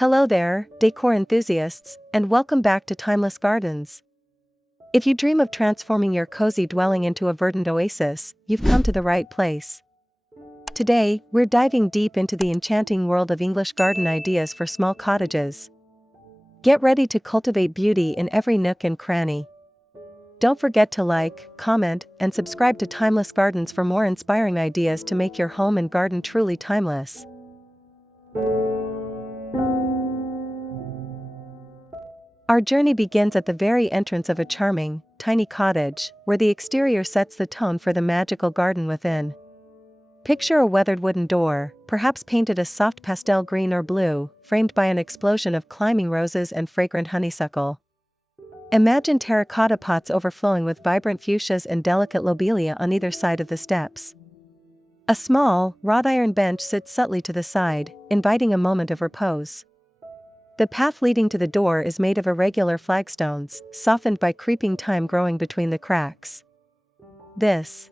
Hello there, decor enthusiasts, and welcome back to Timeless Gardens. If you dream of transforming your cozy dwelling into a verdant oasis, you've come to the right place. Today, we're diving deep into the enchanting world of English garden ideas for small cottages. Get ready to cultivate beauty in every nook and cranny. Don't forget to like, comment, and subscribe to Timeless Gardens for more inspiring ideas to make your home and garden truly timeless. Our journey begins at the very entrance of a charming, tiny cottage, where the exterior sets the tone for the magical garden within. Picture a weathered wooden door, perhaps painted a soft pastel green or blue, framed by an explosion of climbing roses and fragrant honeysuckle. Imagine terracotta pots overflowing with vibrant fuchsias and delicate lobelia on either side of the steps. A small, wrought iron bench sits subtly to the side, inviting a moment of repose. The path leading to the door is made of irregular flagstones, softened by creeping thyme growing between the cracks. This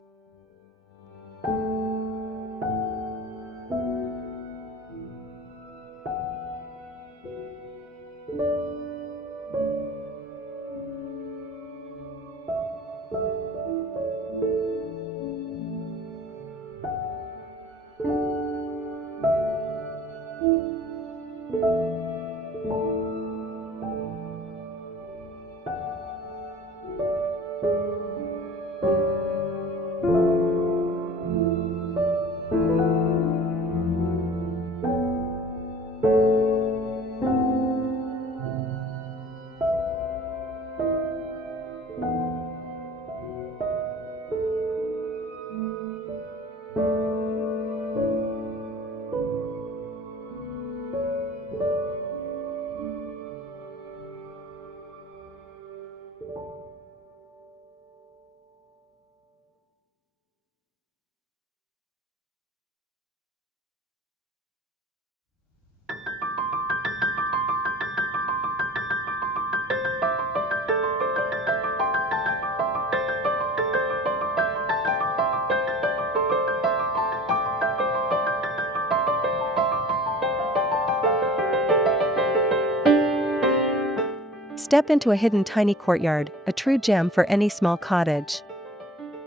Step into a hidden tiny courtyard, a true gem for any small cottage.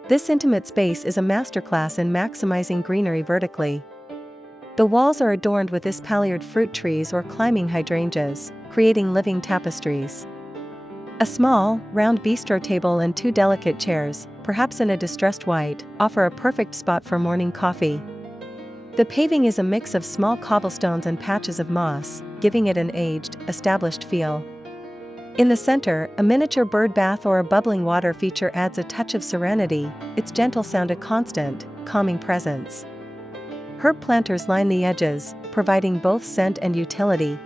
This intimate space is a masterclass in maximizing greenery vertically. The walls are adorned with espaliered fruit trees or climbing hydrangeas, creating living tapestries. A small, round bistro table and two delicate chairs, perhaps in a distressed white, offer a perfect spot for morning coffee. The paving is a mix of small cobblestones and patches of moss, giving it an aged, established feel. In the center, a miniature bird bath or a bubbling water feature adds a touch of serenity, its gentle sound a constant, calming presence. Herb planters line the edges, providing both scent and utility.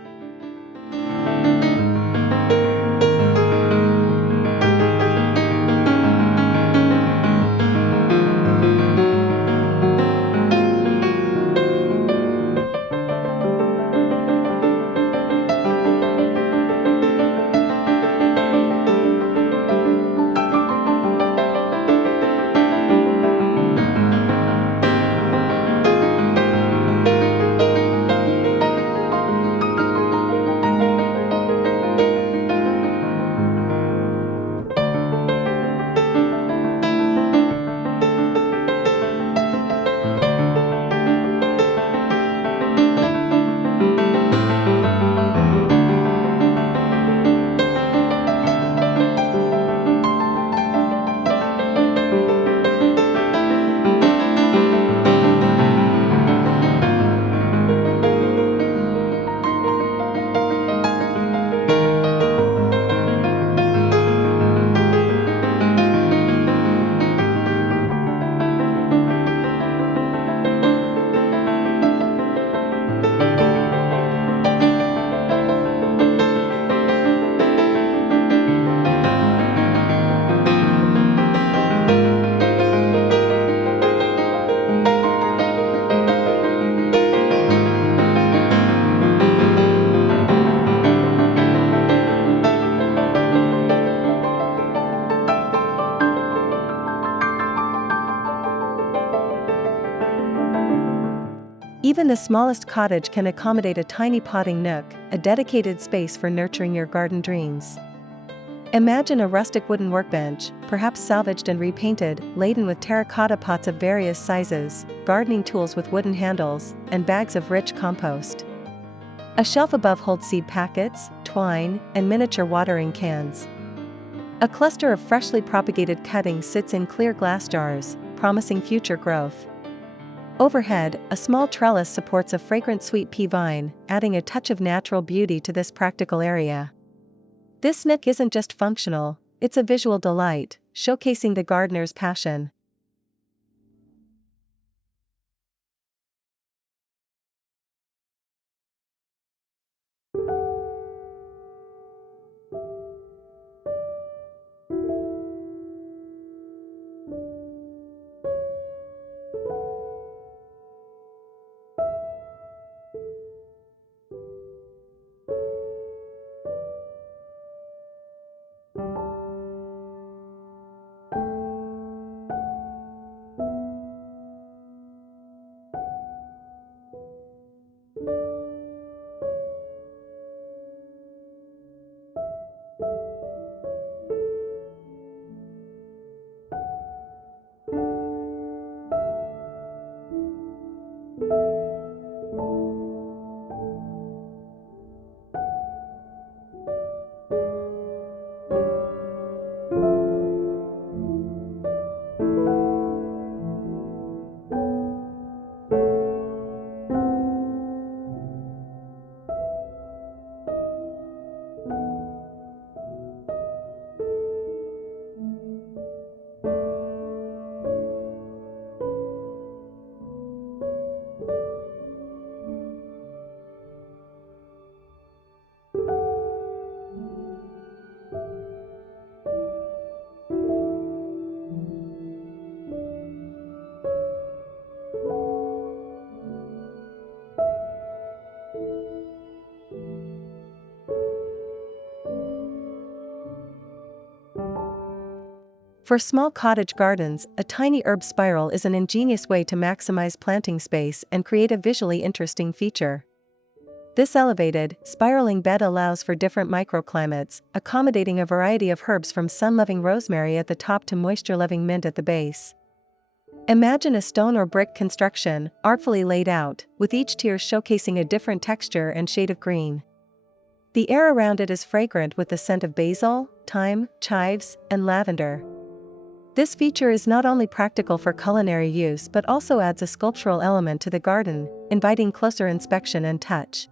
Even the smallest cottage can accommodate a tiny potting nook, a dedicated space for nurturing your garden dreams. Imagine a rustic wooden workbench, perhaps salvaged and repainted, laden with terracotta pots of various sizes, gardening tools with wooden handles, and bags of rich compost. A shelf above holds seed packets, twine, and miniature watering cans. A cluster of freshly propagated cuttings sits in clear glass jars, promising future growth. Overhead, a small trellis supports a fragrant sweet pea vine, adding a touch of natural beauty to this practical area. This nook isn't just functional, it's a visual delight, showcasing the gardener's passion. For small cottage gardens, a tiny herb spiral is an ingenious way to maximize planting space and create a visually interesting feature. This elevated, spiraling bed allows for different microclimates, accommodating a variety of herbs from sun-loving rosemary at the top to moisture-loving mint at the base. Imagine a stone or brick construction, artfully laid out, with each tier showcasing a different texture and shade of green. The air around it is fragrant with the scent of basil, thyme, chives, and lavender. This feature is not only practical for culinary use but also adds a sculptural element to the garden, inviting closer inspection and touch.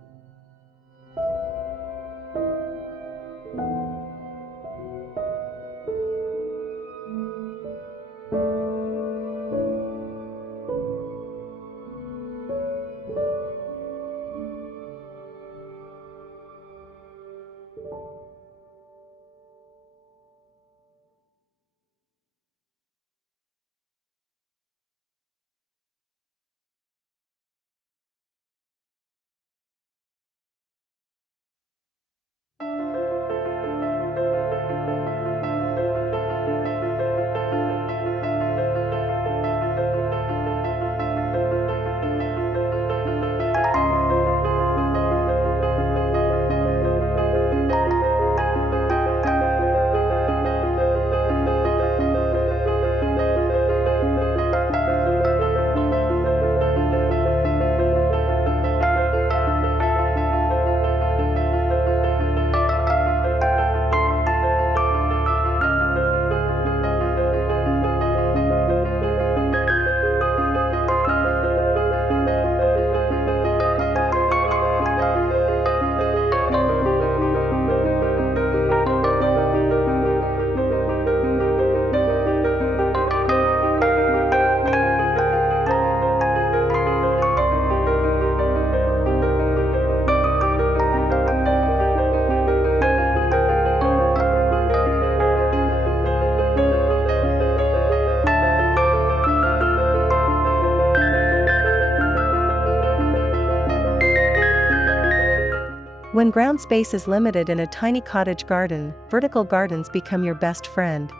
When ground space is limited in a tiny cottage garden, vertical gardens become your best friend.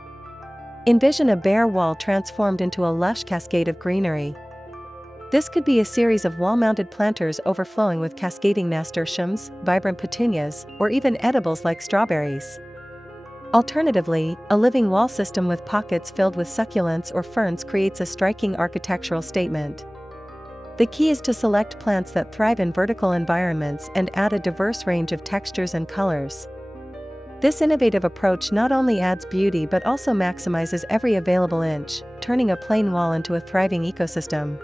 Envision a bare wall transformed into a lush cascade of greenery. This could be a series of wall-mounted planters overflowing with cascading nasturtiums, vibrant petunias, or even edibles like strawberries. Alternatively, a living wall system with pockets filled with succulents or ferns creates a striking architectural statement. The key is to select plants that thrive in vertical environments and add a diverse range of textures and colors. This innovative approach not only adds beauty but also maximizes every available inch, turning a plain wall into a thriving ecosystem.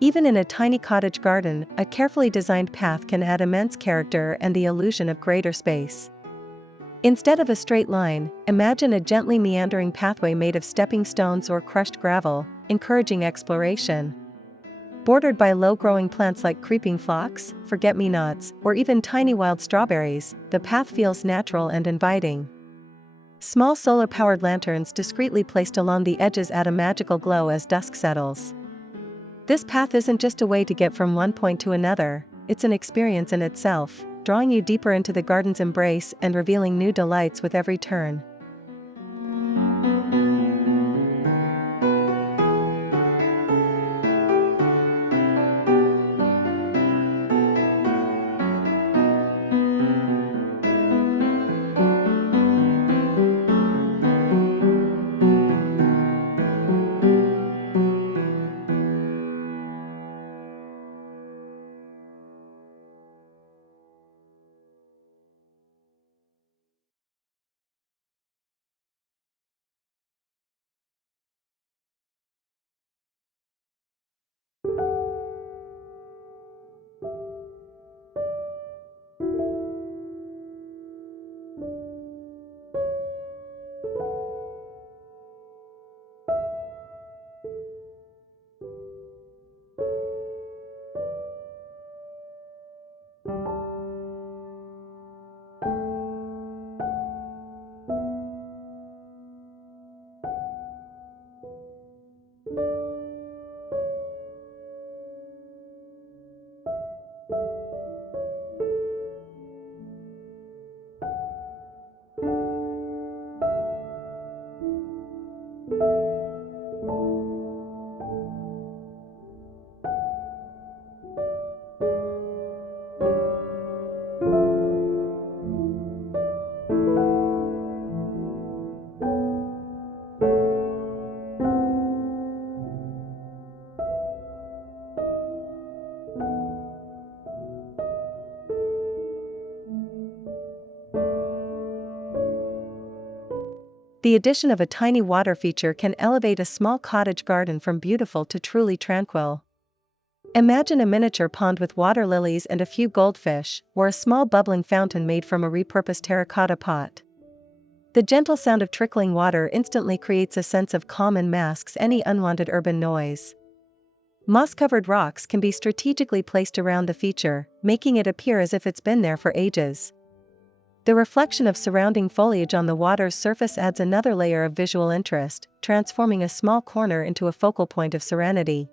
Even in a tiny cottage garden, a carefully designed path can add immense character and the illusion of greater space. Instead of a straight line, imagine a gently meandering pathway made of stepping stones or crushed gravel, encouraging exploration. Bordered by low-growing plants like creeping phlox, forget-me-nots, or even tiny wild strawberries, the path feels natural and inviting. Small solar-powered lanterns discreetly placed along the edges add a magical glow as dusk settles. This path isn't just a way to get from one point to another, it's an experience in itself, drawing you deeper into the garden's embrace and revealing new delights with every turn. The addition of a tiny water feature can elevate a small cottage garden from beautiful to truly tranquil. Imagine a miniature pond with water lilies and a few goldfish, or a small bubbling fountain made from a repurposed terracotta pot. The gentle sound of trickling water instantly creates a sense of calm and masks any unwanted urban noise. Moss-covered rocks can be strategically placed around the feature, making it appear as if it's been there for ages. The reflection of surrounding foliage on the water's surface adds another layer of visual interest, transforming a small corner into a focal point of serenity.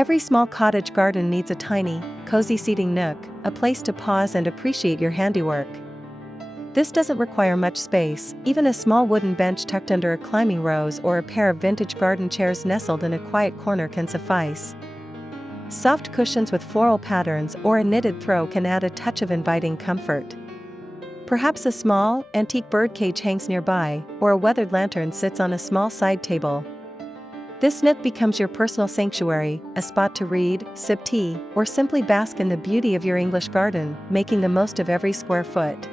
Every small cottage garden needs a tiny, cozy seating nook, a place to pause and appreciate your handiwork. This doesn't require much space, even a small wooden bench tucked under a climbing rose or a pair of vintage garden chairs nestled in a quiet corner can suffice. Soft cushions with floral patterns or a knitted throw can add a touch of inviting comfort. Perhaps a small, antique birdcage hangs nearby, or a weathered lantern sits on a small side table. This nook becomes your personal sanctuary, a spot to read, sip tea, or simply bask in the beauty of your English garden, making the most of every square foot.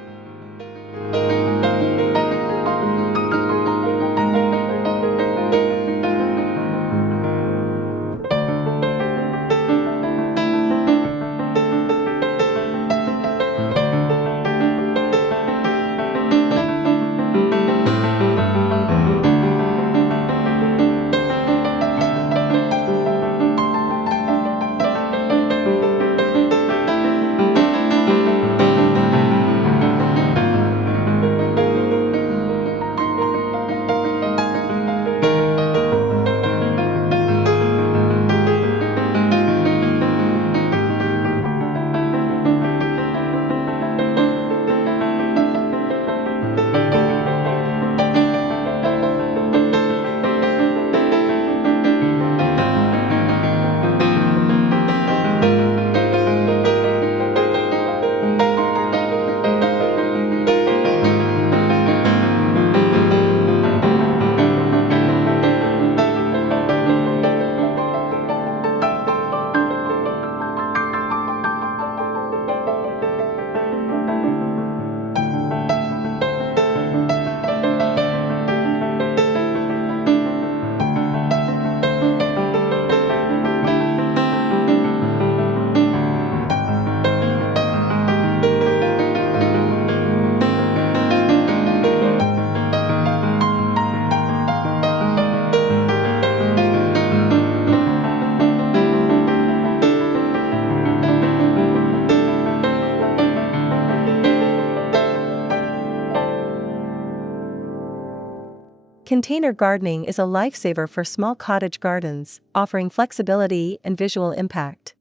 Container gardening is a lifesaver for small cottage gardens, offering flexibility and visual impact.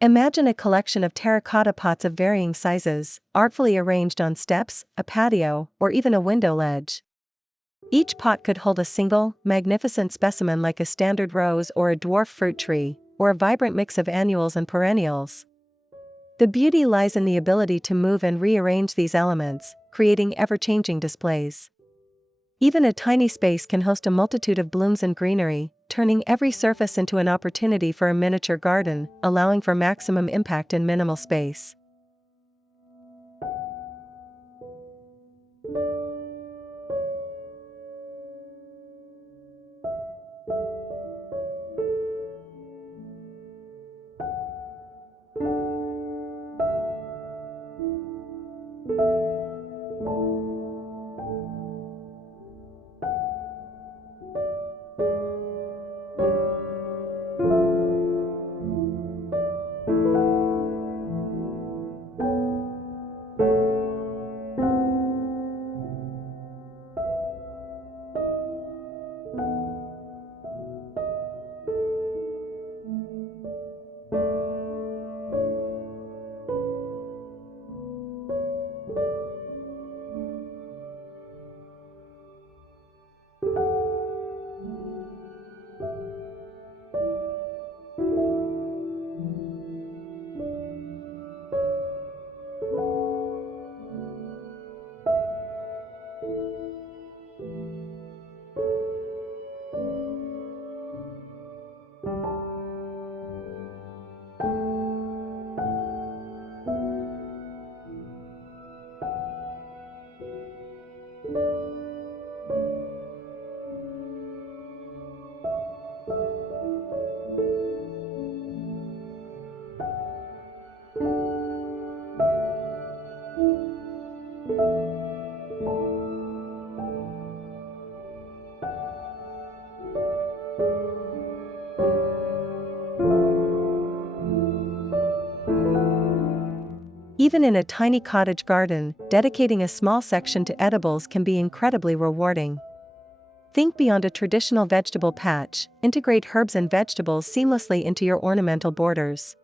Imagine a collection of terracotta pots of varying sizes, artfully arranged on steps, a patio, or even a window ledge. Each pot could hold a single, magnificent specimen like a standard rose or a dwarf fruit tree, or a vibrant mix of annuals and perennials. The beauty lies in the ability to move and rearrange these elements, creating ever-changing displays. Even a tiny space can host a multitude of blooms and greenery, turning every surface into an opportunity for a miniature garden, allowing for maximum impact in minimal space. Even in a tiny cottage garden, dedicating a small section to edibles can be incredibly rewarding. Think beyond a traditional vegetable patch, integrate herbs and vegetables seamlessly into your ornamental borders.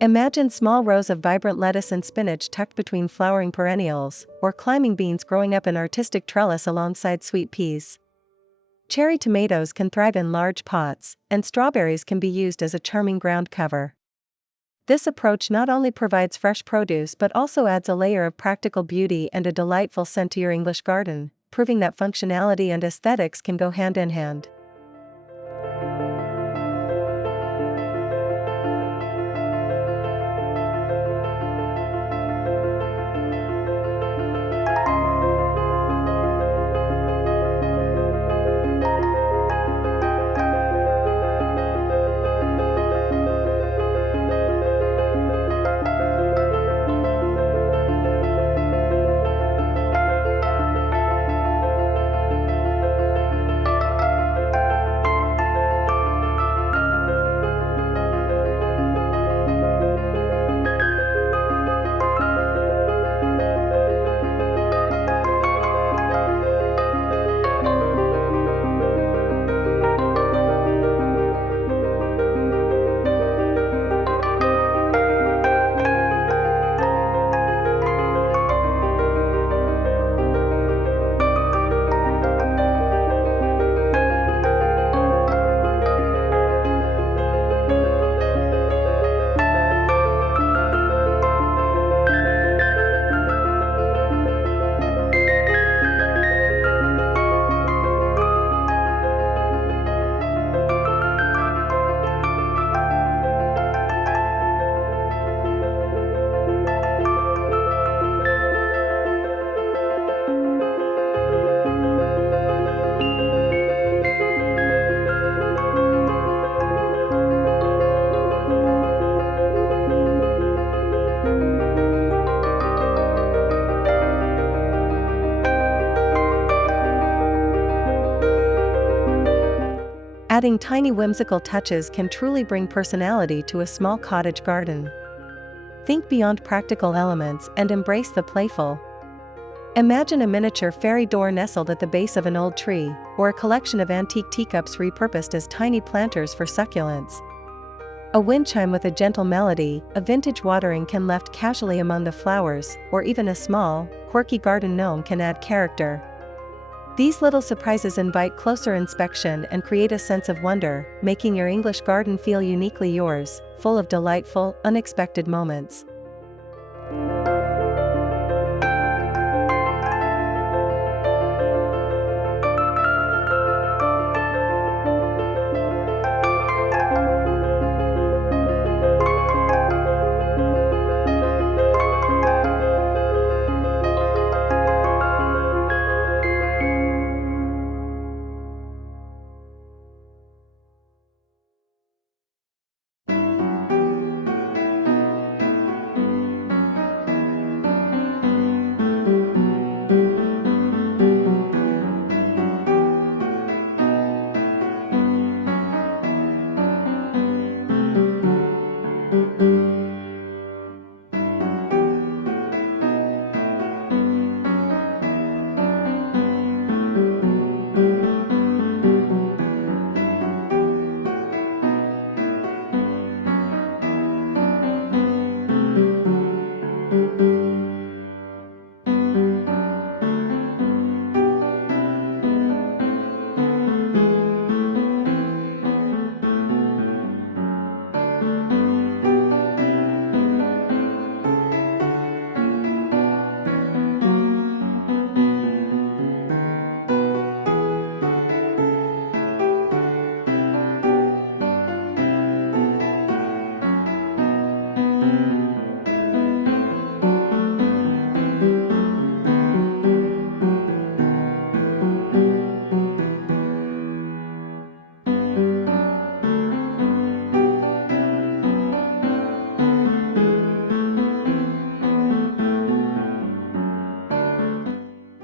Imagine small rows of vibrant lettuce and spinach tucked between flowering perennials, or climbing beans growing up in artistic trellis alongside sweet peas. Cherry tomatoes can thrive in large pots, and strawberries can be used as a charming ground cover. This approach not only provides fresh produce but also adds a layer of practical beauty and a delightful scent to your English garden, proving that functionality and aesthetics can go hand in hand. Adding tiny whimsical touches can truly bring personality to a small cottage garden. Think beyond practical elements and embrace the playful. Imagine a miniature fairy door nestled at the base of an old tree, or a collection of antique teacups repurposed as tiny planters for succulents. A wind chime with a gentle melody, a vintage watering can left casually among the flowers, or even a small, quirky garden gnome can add character. These little surprises invite closer inspection and create a sense of wonder, making your English garden feel uniquely yours, full of delightful, unexpected moments.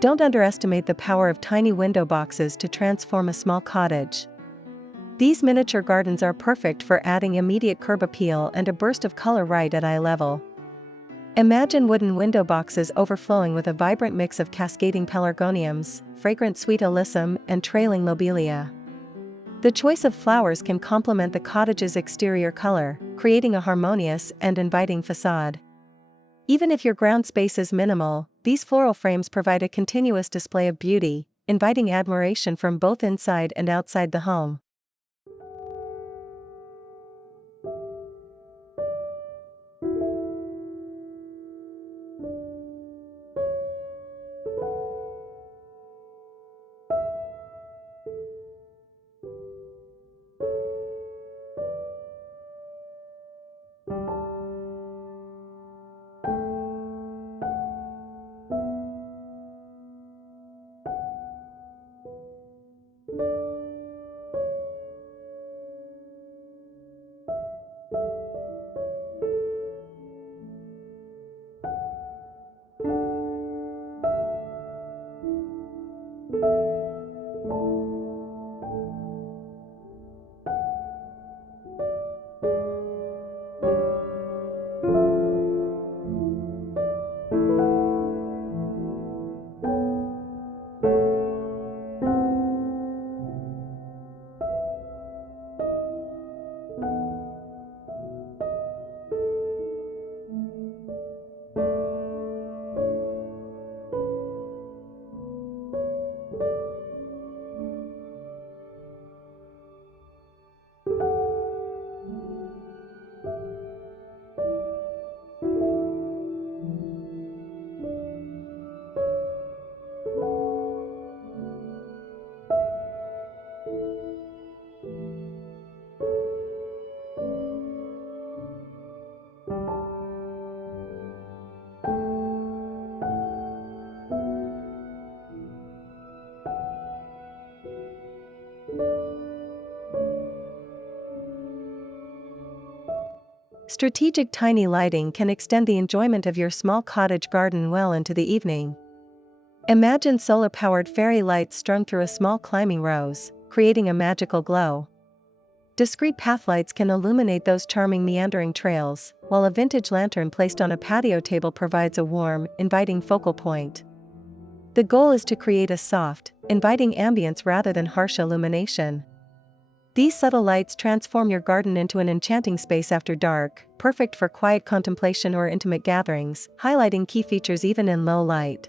Don't underestimate the power of tiny window boxes to transform a small cottage. These miniature gardens are perfect for adding immediate curb appeal and a burst of color right at eye level. Imagine wooden window boxes overflowing with a vibrant mix of cascading pelargoniums, fragrant sweet alyssum, and trailing lobelia. The choice of flowers can complement the cottage's exterior color, creating a harmonious and inviting facade. Even if your ground space is minimal, these floral frames provide a continuous display of beauty, inviting admiration from both inside and outside the home. Strategic tiny lighting can extend the enjoyment of your small cottage garden well into the evening. Imagine solar-powered fairy lights strung through a small climbing rose, creating a magical glow. Discreet path lights can illuminate those charming meandering trails, while a vintage lantern placed on a patio table provides a warm, inviting focal point. The goal is to create a soft, inviting ambience rather than harsh illumination. These subtle lights transform your garden into an enchanting space after dark, perfect for quiet contemplation or intimate gatherings, highlighting key features even in low light.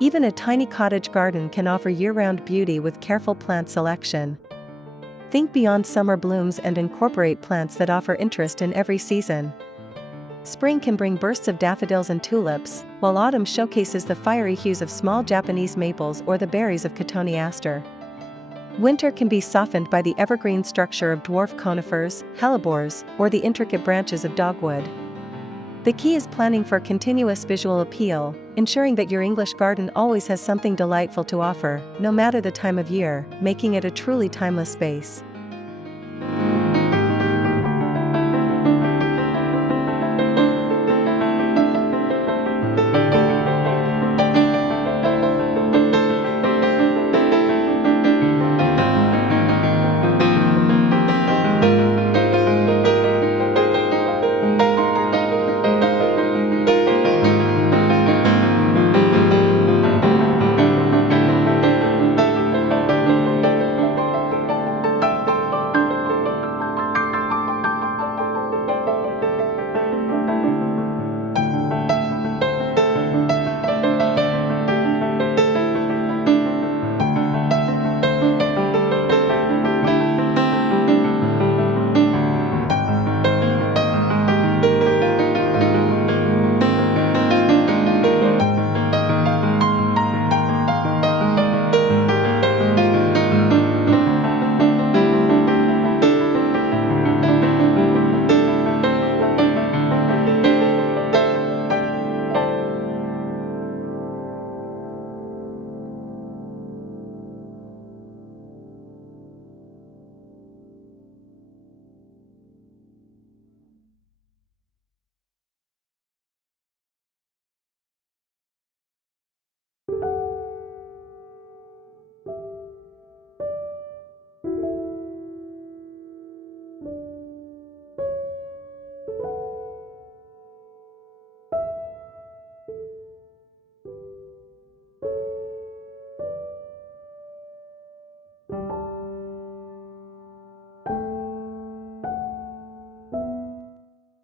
Even a tiny cottage garden can offer year-round beauty with careful plant selection. Think beyond summer blooms and incorporate plants that offer interest in every season. Spring can bring bursts of daffodils and tulips, while autumn showcases the fiery hues of small Japanese maples or the berries of cotoneaster. Winter can be softened by the evergreen structure of dwarf conifers, hellebores, or the intricate branches of dogwood. The key is planning for continuous visual appeal, ensuring that your English garden always has something delightful to offer, no matter the time of year, making it a truly timeless space.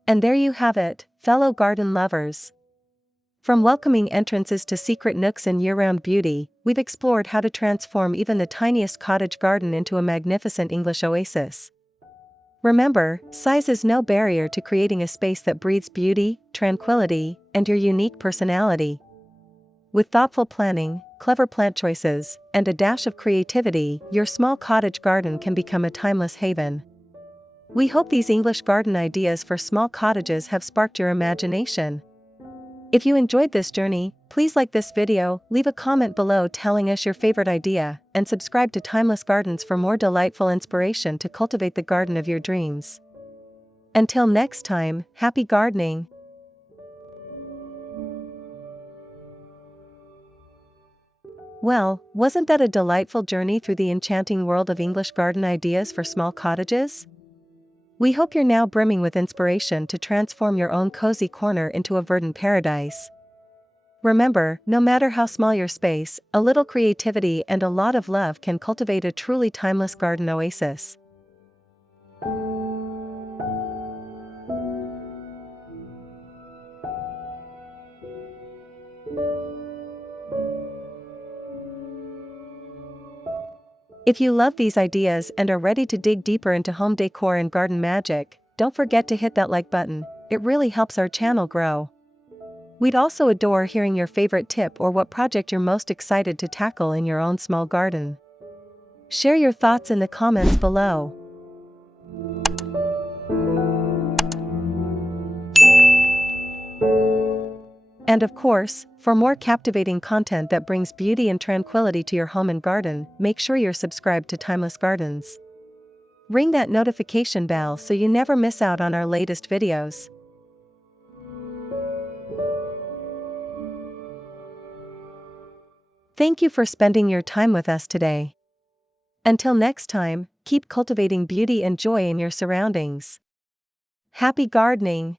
And there you have it, fellow garden lovers. From welcoming entrances to secret nooks and year-round beauty, we've explored how to transform even the tiniest cottage garden into a magnificent English oasis. Remember, size is no barrier to creating a space that breathes beauty, tranquility, and your unique personality. With thoughtful planning, clever plant choices, and a dash of creativity, your small cottage garden can become a timeless haven. We hope these English garden ideas for small cottages have sparked your imagination. If you enjoyed this journey, please like this video, leave a comment below telling us your favorite idea, and subscribe to Timeless Gardens for more delightful inspiration to cultivate the garden of your dreams. Until next time, happy gardening! Well, wasn't that a delightful journey through the enchanting world of English garden ideas for small cottages? We hope you're now brimming with inspiration to transform your own cozy corner into a verdant paradise. Remember, no matter how small your space, a little creativity and a lot of love can cultivate a truly timeless garden oasis. If you love these ideas and are ready to dig deeper into home decor and garden magic, don't forget to hit that like button, it really helps our channel grow. We'd also adore hearing your favorite tip or what project you're most excited to tackle in your own small garden. Share your thoughts in the comments below. And of course, for more captivating content that brings beauty and tranquility to your home and garden, make sure you're subscribed to Timeless Gardens. Ring that notification bell so you never miss out on our latest videos. Thank you for spending your time with us today. Until next time, keep cultivating beauty and joy in your surroundings. Happy gardening!